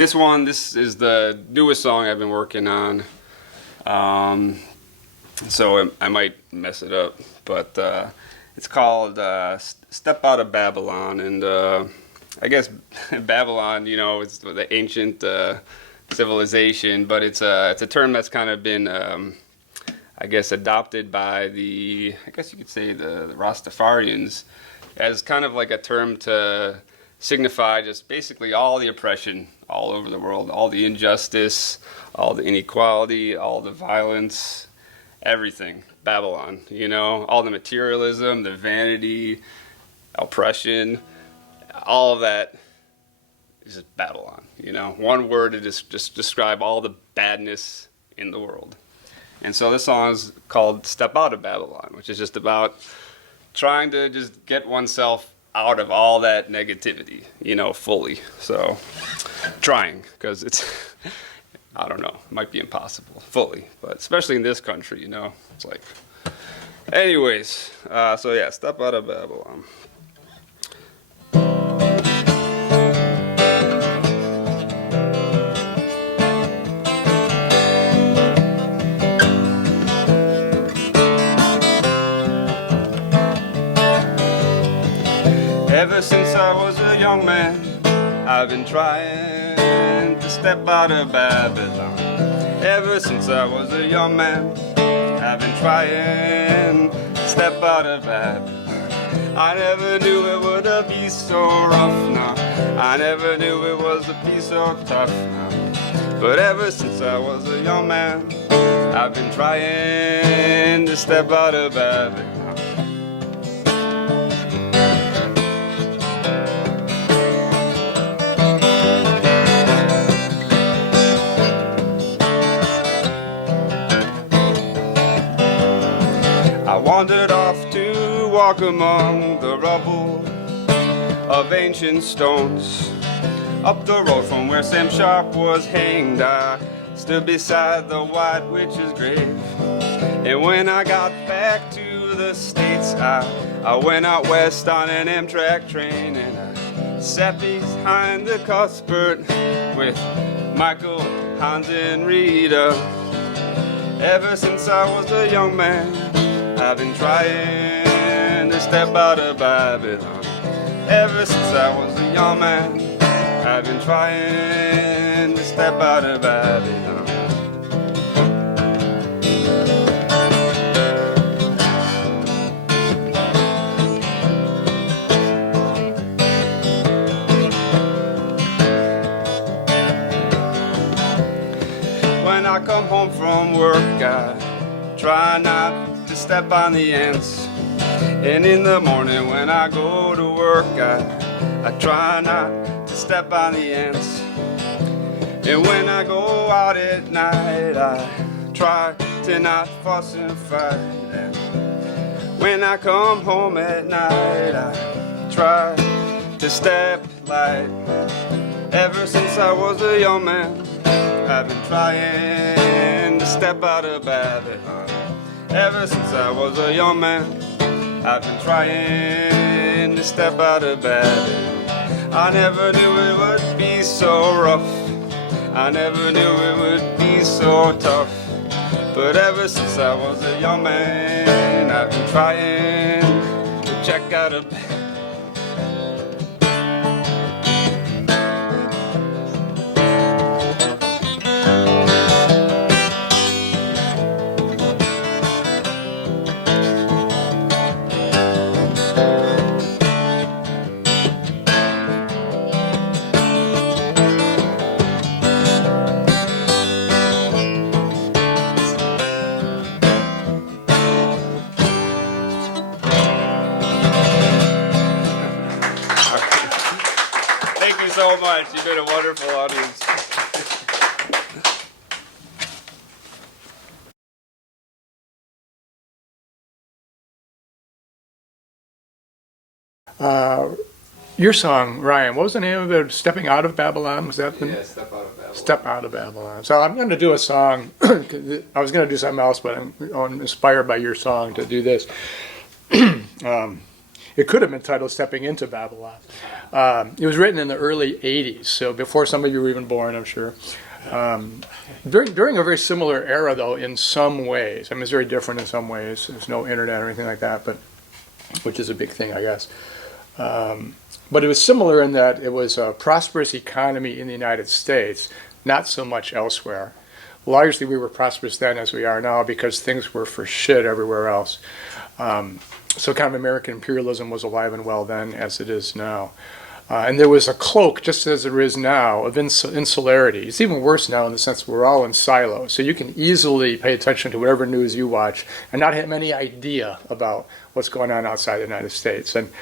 This is the newest song I've been working on. So I might mess it up, but it's called Step Out of Babylon. And I guess Babylon, you know, it's the ancient civilization, but it's a term that's kind of been, I guess, adopted by I guess you could say the Rastafarians as kind of like a term to signify just basically all the oppression all over the world, all the injustice, all the inequality, all the violence, everything. Babylon, you know, all the materialism, the vanity, oppression, all of that is just Babylon, you know. One word to just describe all the badness in the world. And so this song is called Step Out of Babylon, which is just about trying to just get oneself out of all that negativity, you know, fully. So trying, because it's, I don't know, it might be impossible fully, but especially in this country, you know, it's like, anyways, so yeah, Step Out of Babylon. Ever since I was a young man, I've been trying to step out of Babylon. Ever since I was a young man, I've been trying to step out of Babylon. I never knew it would be so rough, no. I never knew it was to be so tough, no. But ever since I was a young man, I've been trying to step out of Babylon. I wandered off to walk among the rubble of ancient stones. Up the road from where Sam Sharp was hanged, I stood beside the White Witch's grave. And when I got back to the States, I went out west on an Amtrak train, and I sat behind the Cuthbert with Michael, Hans, and Rita. Ever since I was a young man, I've been trying to step out of Babylon. Ever since I was a young man, I've been trying to step out of Babylon. When I come home from work, I try not to step on the ants. And in the morning when I go to work, I try not to step on the ants. And when I go out at night, I try to not fuss and fight. And when I come home at night, I try to step light. Ever since I was a young man, I've been trying to step out of Babylon. Ever since I was a young man, I've been trying to step out of Babylon. I never knew it would be so rough. I never knew it would be so tough. But ever since I was a young man, I've been trying to check out of Babylon. Thank you so much. You've been a wonderful audience. Your song, Ryan, what was the name of it? Stepping Out of Babylon? Was that the Yeah, Step Out of Babylon. Step Out of Babylon. So I'm going to do a song. I was going to do something else, but I'm inspired by your song to do this. It could have been titled Stepping into Babylon. It was written in the early 80s, so before some of you were even born, I'm sure. During a very similar era, though, in some ways. I mean, it's very different in some ways. There's no internet or anything like that, but which is a big thing, I guess. But it was similar in that it was a prosperous economy in the United States, not so much elsewhere. Largely, we were prosperous then as we are now because things were for shit everywhere else. So kind of American imperialism was alive and well then as it is now. And there was a cloak, just as there is now, of insularity. It's even worse now in the sense that we're all in silos. So you can easily pay attention to whatever news you watch and not have any idea about what's going on outside the United States. And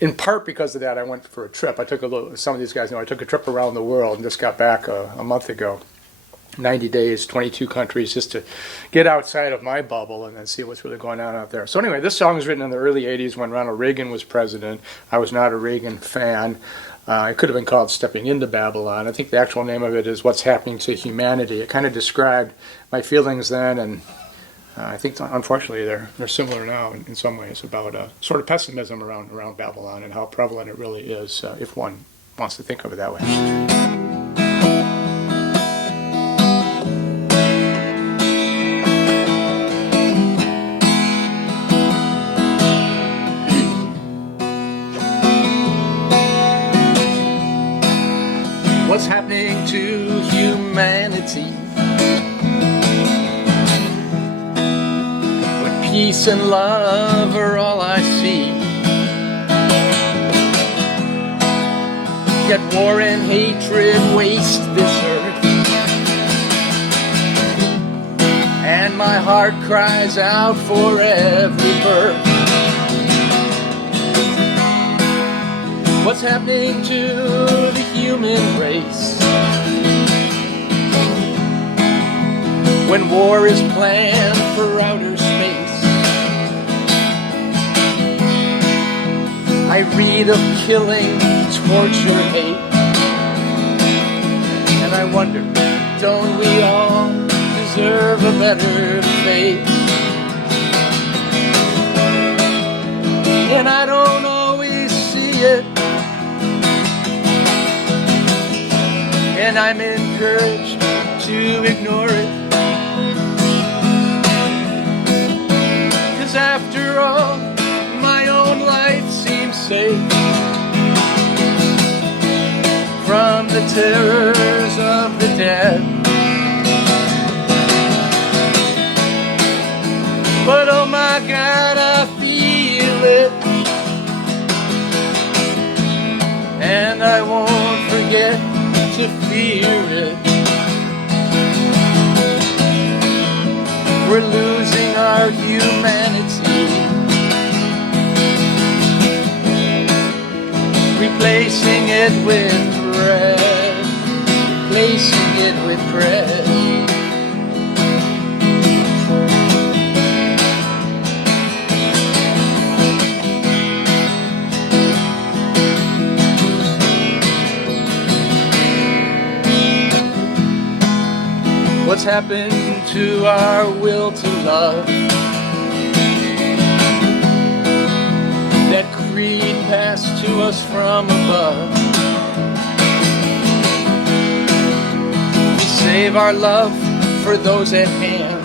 in part because of that, I went for a trip. Some of these guys know I took a trip around the world and just got back a month ago. 90 days, 22 countries, just to get outside of my bubble and then see what's really going on out there. So anyway, this song was written in the early 80s when Ronald Reagan was president. I was not a Reagan fan. It could have been called Stepping into Babylon. I think the actual name of it is What's Happening to Humanity. It kind of described my feelings then, and I think, unfortunately, they're similar now in some ways about sort of pessimism around Babylon and how prevalent it really is, if one wants to think of it that way. What's happening to humanity when peace and love are all I see? Yet war and hatred waste this earth, and my heart cries out for every birth. What's happening to the human race when war is planned for outer space? I read of killing, torture, hate, and I wonder, don't we all deserve a better fate? And I don't always see it, and I'm encouraged to ignore it. 'Cause after all, my own life seems safe from the terrors of the dead. But oh my God, I feel it, and I won't forget to fear it. We're losing our humanity, replacing it with bread, replacing it with bread. What's happened to our will to love? That creed passed to us from above. We save our love for those at hand,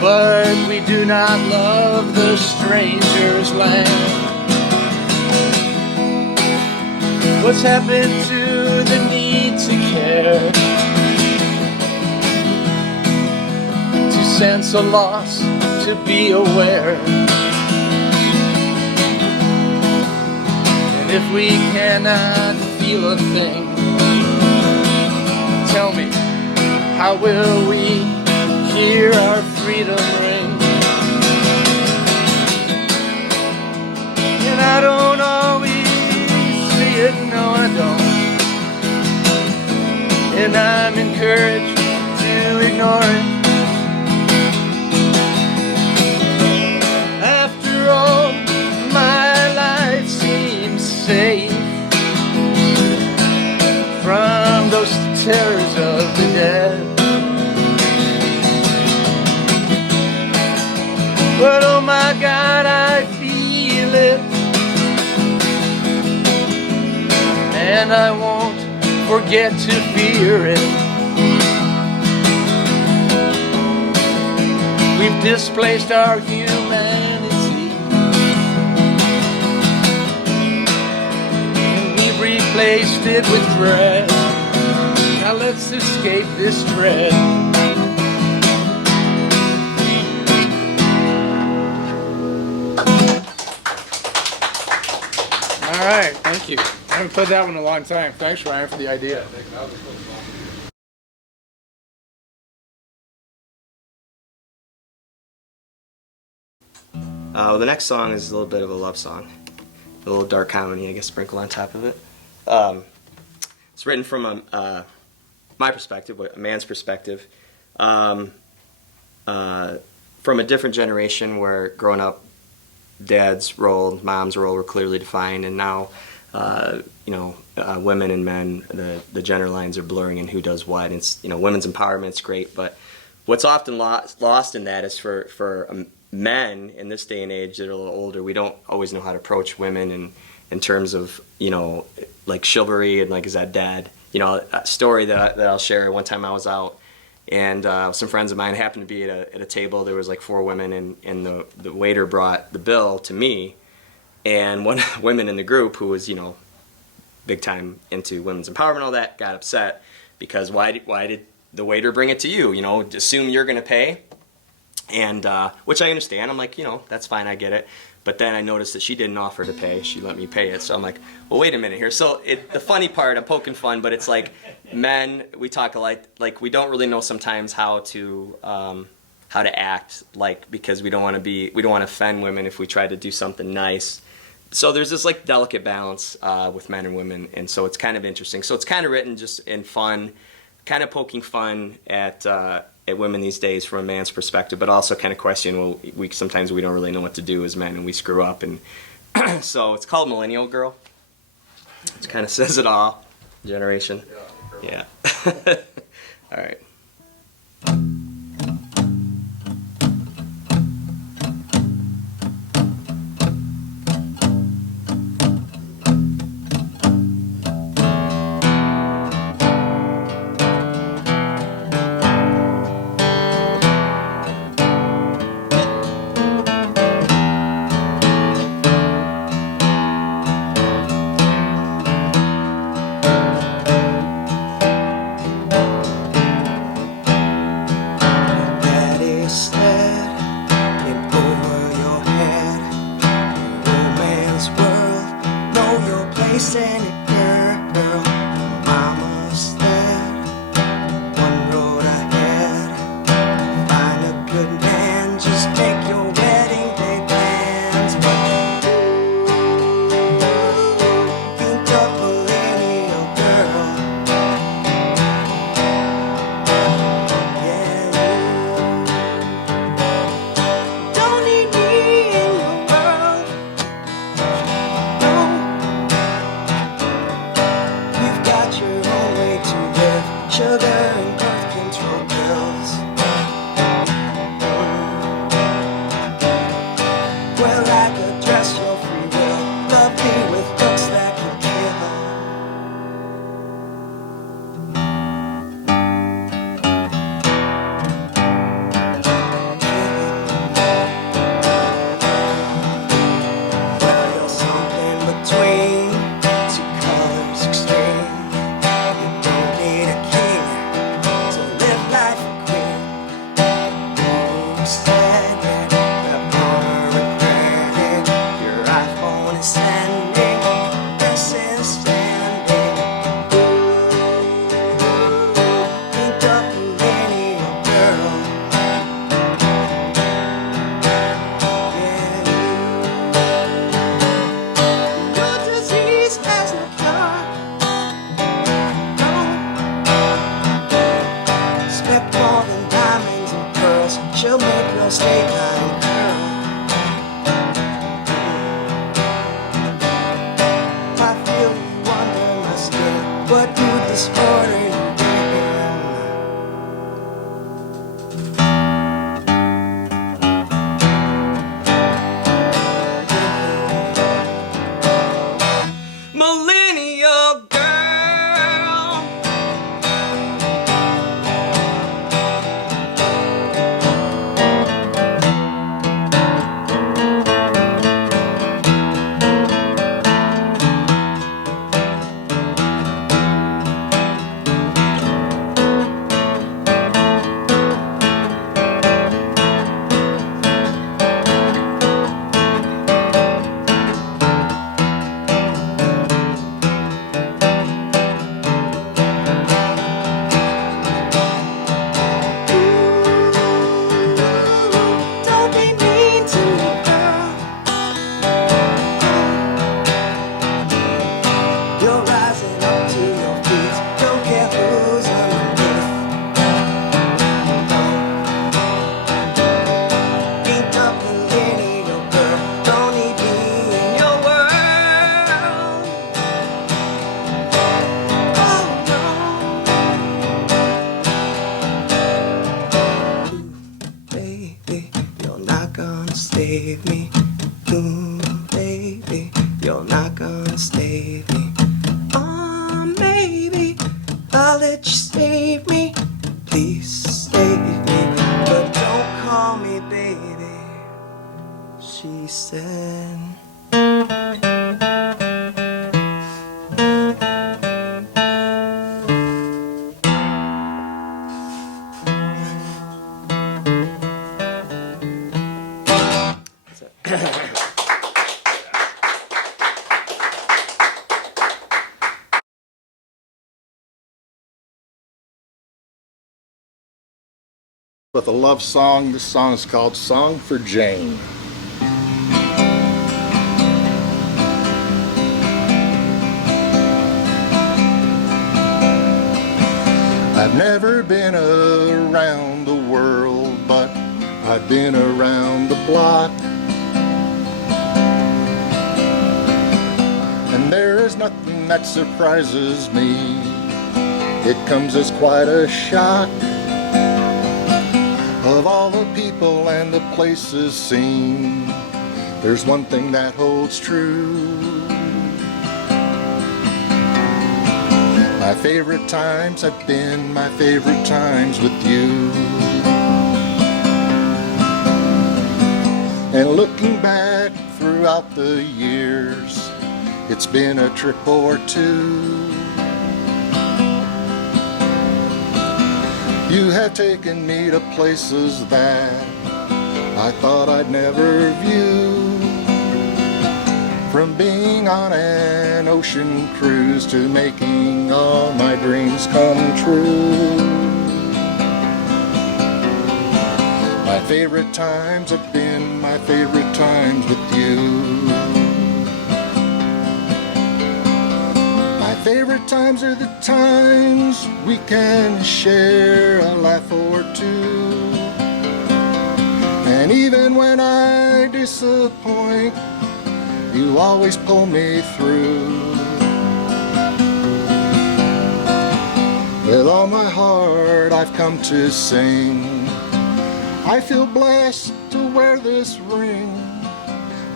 but we do not love the stranger's land. What's happened to the need to care, to sense a loss, to be aware? And if we cannot feel a thing, tell me, how will we hear our freedom ring? And I don't always see it, no I don't, and I'm encouraged to ignore it. After all, my life seems safe from those terrors of the dead. But oh my God, I feel it, and I won't forget to fear it. We've displaced our humanity, and we've replaced it with dread. Now let's escape this dread. All right, thank you. I haven't played that one in a long time. Thanks, Ryan, for the idea. The next song is a little bit of a love song, a little dark comedy, I guess, sprinkled on top of it. It's written from my perspective, a man's perspective, from a different generation where growing up, dad's role, mom's role were clearly defined, and now, women and men, the gender lines are blurring and who does what. It's, women's empowerment's great, but what's often lost in that is for men in this day and age that are a little older, we don't always know how to approach women in terms of, like chivalry and like, is that dead? A story that I'll share. One time I was out, and some friends of mine happened to be at a table. There was like 4 women, and the waiter brought the bill to me, and one of the women in the group, who was, big time into women's empowerment and all that, got upset because why did the waiter bring it to you? Assume you're going to pay. And which I understand. I'm like, that's fine, I get it. But then I noticed that she didn't offer to pay. She let me pay it. So I'm like, well, wait a minute here. So the funny part, I'm poking fun, but it's like men, we talk like we don't really know sometimes how to act, like, because we don't want to offend women if we try to do something nice. So there's this like delicate balance with men and women, and so it's kind of interesting. So it's kind of written just in fun, kind of poking fun at women these days from a man's perspective, but also kind of question, well, sometimes we don't really know what to do as men, and we screw up. And so it's called Millennial Girl. It kind of says it all. Generation. Yeah. All right. save me. Ooh, baby, you're not gonna save me. Oh, maybe I'll let you save me. Please save me, but don't call me baby, she said. With a love song. This song is called Song for Jane. I've never been around the world, but I've been around the block. And there is nothing that surprises me. It comes as quite a shock. Of all the people and the places seen, there's one thing that holds true. My favorite times have been my favorite times with you. And looking back throughout the years, it's been a trip or two. You have taken me to places that I thought I'd never view. From being on an ocean cruise to making all my dreams come true. My favorite times have been my favorite times with you. My favorite times are the times we can share a laugh or two. And even when I disappoint, you always pull me through. With all my heart I've come to sing. I feel blessed to wear this ring.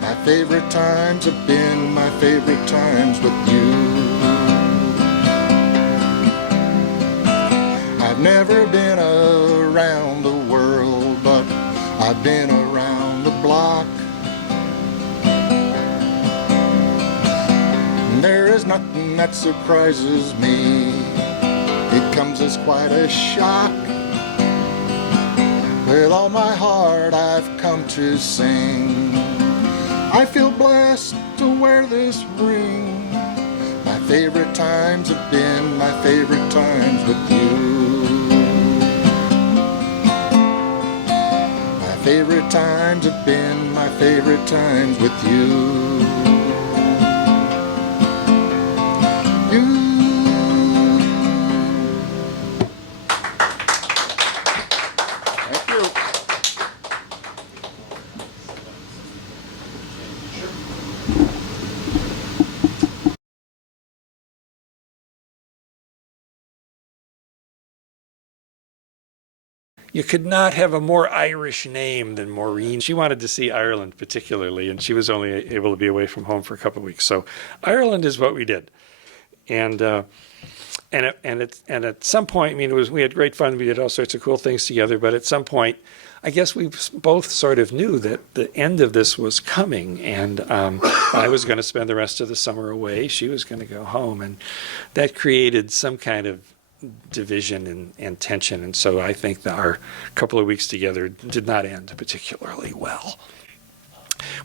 My favorite times have been my favorite times with you. I've never been around the world, but I've been around the block. And there is nothing that surprises me. It comes as quite a shock. With all my heart I've come to sing. I feel blessed to wear this ring. My favorite times have been my favorite times with you. My favorite times have been my favorite times with you. Thank you. You could not have a more Irish name than Maureen. She wanted to see Ireland particularly, and she was only able to be away from home for a couple of weeks. So Ireland is what we did. And at some point, I mean, we had great fun. We did all sorts of cool things together. But at some point, I guess we both sort of knew that the end of this was coming. And I was going to spend the rest of the summer away. She was going to go home. And that created some kind of division and tension. And so I think that our couple of weeks together did not end particularly well.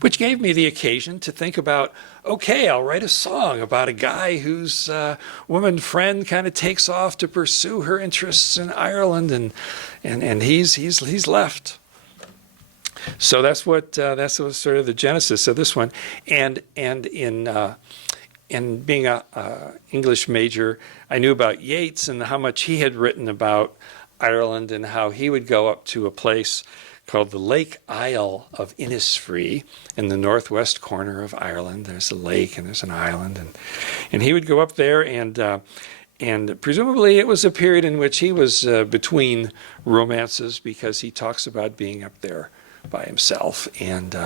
Which gave me the occasion to think about, okay, I'll write a song about a guy whose woman friend kind of takes off to pursue her interests in Ireland, and he's left. So that's what sort of the genesis of this one. And in being a English major, I knew about Yeats and how much he had written about Ireland and how he would go up to a place called the Lake Isle of Innisfree in the northwest corner of Ireland. There's a lake and there's an island, and he would go up there, and presumably it was a period in which he was between romances, because he talks about being up there by himself and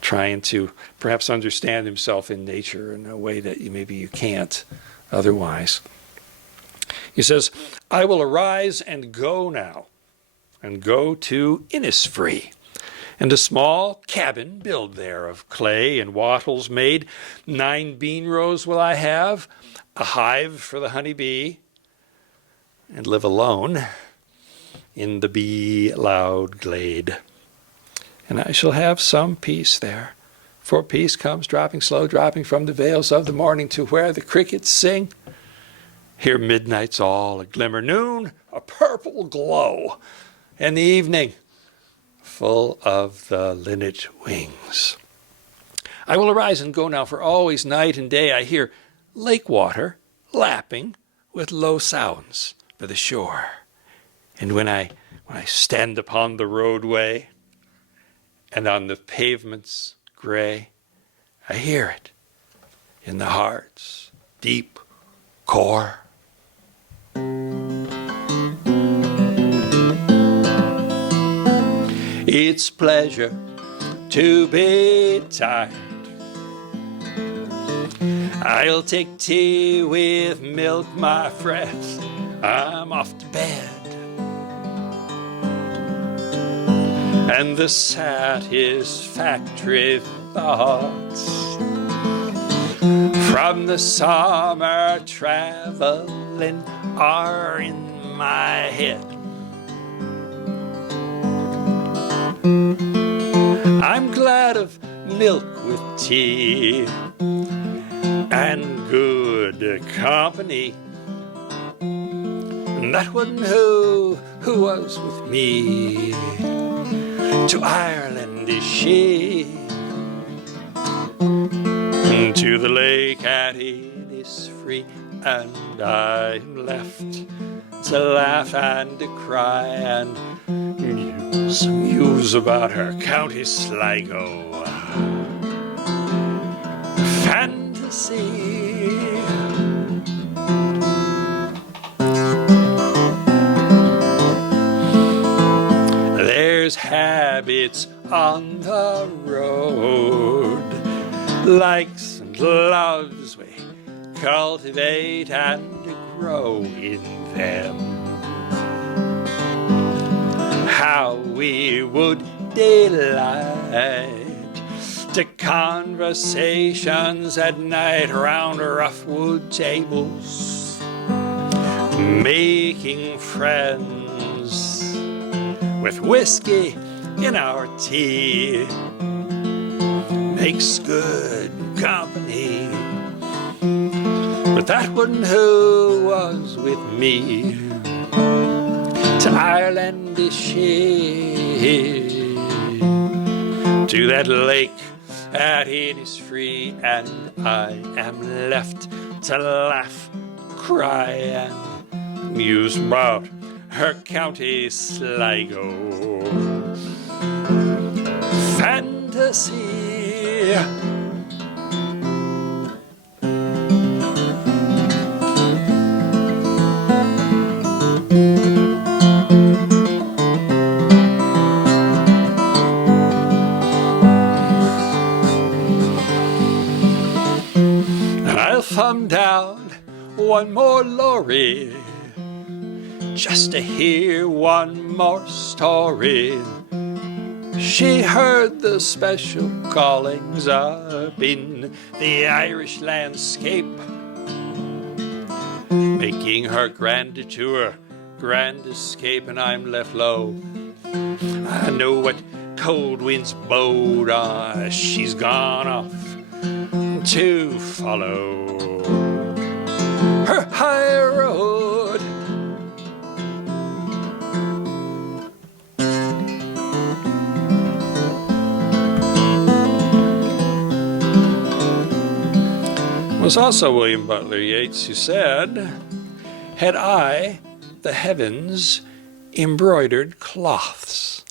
trying to perhaps understand himself in nature in a way that maybe you can't otherwise. He says, I will arise and go now, and go to Innisfree, and a small cabin build there of clay and wattles made. 9 bean rows will I have, a hive for the honey bee, and live alone in the bee-loud glade. And I shall have some peace there, for peace comes dropping slow, dropping from the vales of the morning to where the crickets sing. Here midnight's all a glimmer, noon a purple glow, and the evening full of the linnet wings. I will arise and go now, for always night and day I hear lake water lapping with low sounds by the shore. And when I stand upon the roadway and on the pavements gray, I hear it in the heart's deep core. It's pleasure to be tired. I'll take tea with milk, my friends. I'm off to bed. And the satisfactory thoughts from the summer traveling are in my head. I'm glad of milk with tea and good company. And that one who was with me to Ireland is she, to the lake at Innisfree, and I'm left to laugh and to cry and muse about her County Sligo fantasy. There's habits on the road, likes and loves we cultivate and grow in them. How we would delight to conversations at night round rough wood tables, making friends with whiskey in our tea makes good company. But that one who was with me to Ireland is she, to that lake at Innisfree, and I am left to laugh, cry, and muse about her County Sligo fantasy. I'll thumb down one more lorry just to hear one more story. She heard the special callings up in the Irish landscape, making her grand tour, grand escape, and I'm left low. I know what cold winds bode on. She's gone off to follow her high road. It was also William Butler Yeats who said, had I the heavens embroidered cloths,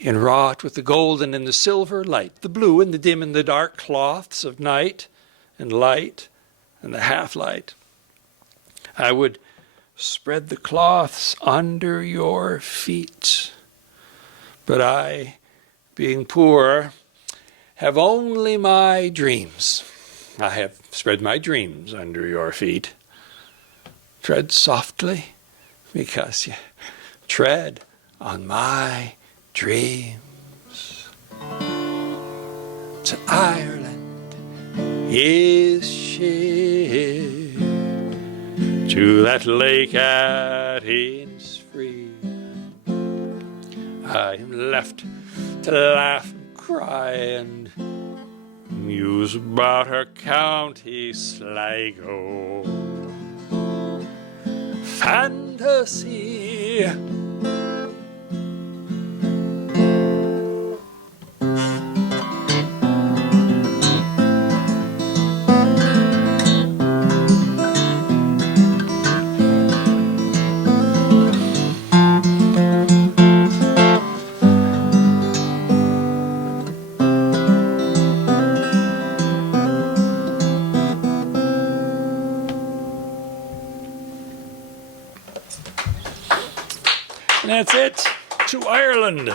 enwrought with the golden and the silver light, the blue and the dim and the dark cloths of night and light and the half-light, I would spread the cloths under your feet, but I being poor, have only my dreams. I have spread my dreams under your feet. Tread softly, because you tread on my dreams. To Ireland is she, to that lake at Innisfree. I am left to laugh and cry and muse about her county Sligo. Fantasy. And that's it. To Ireland.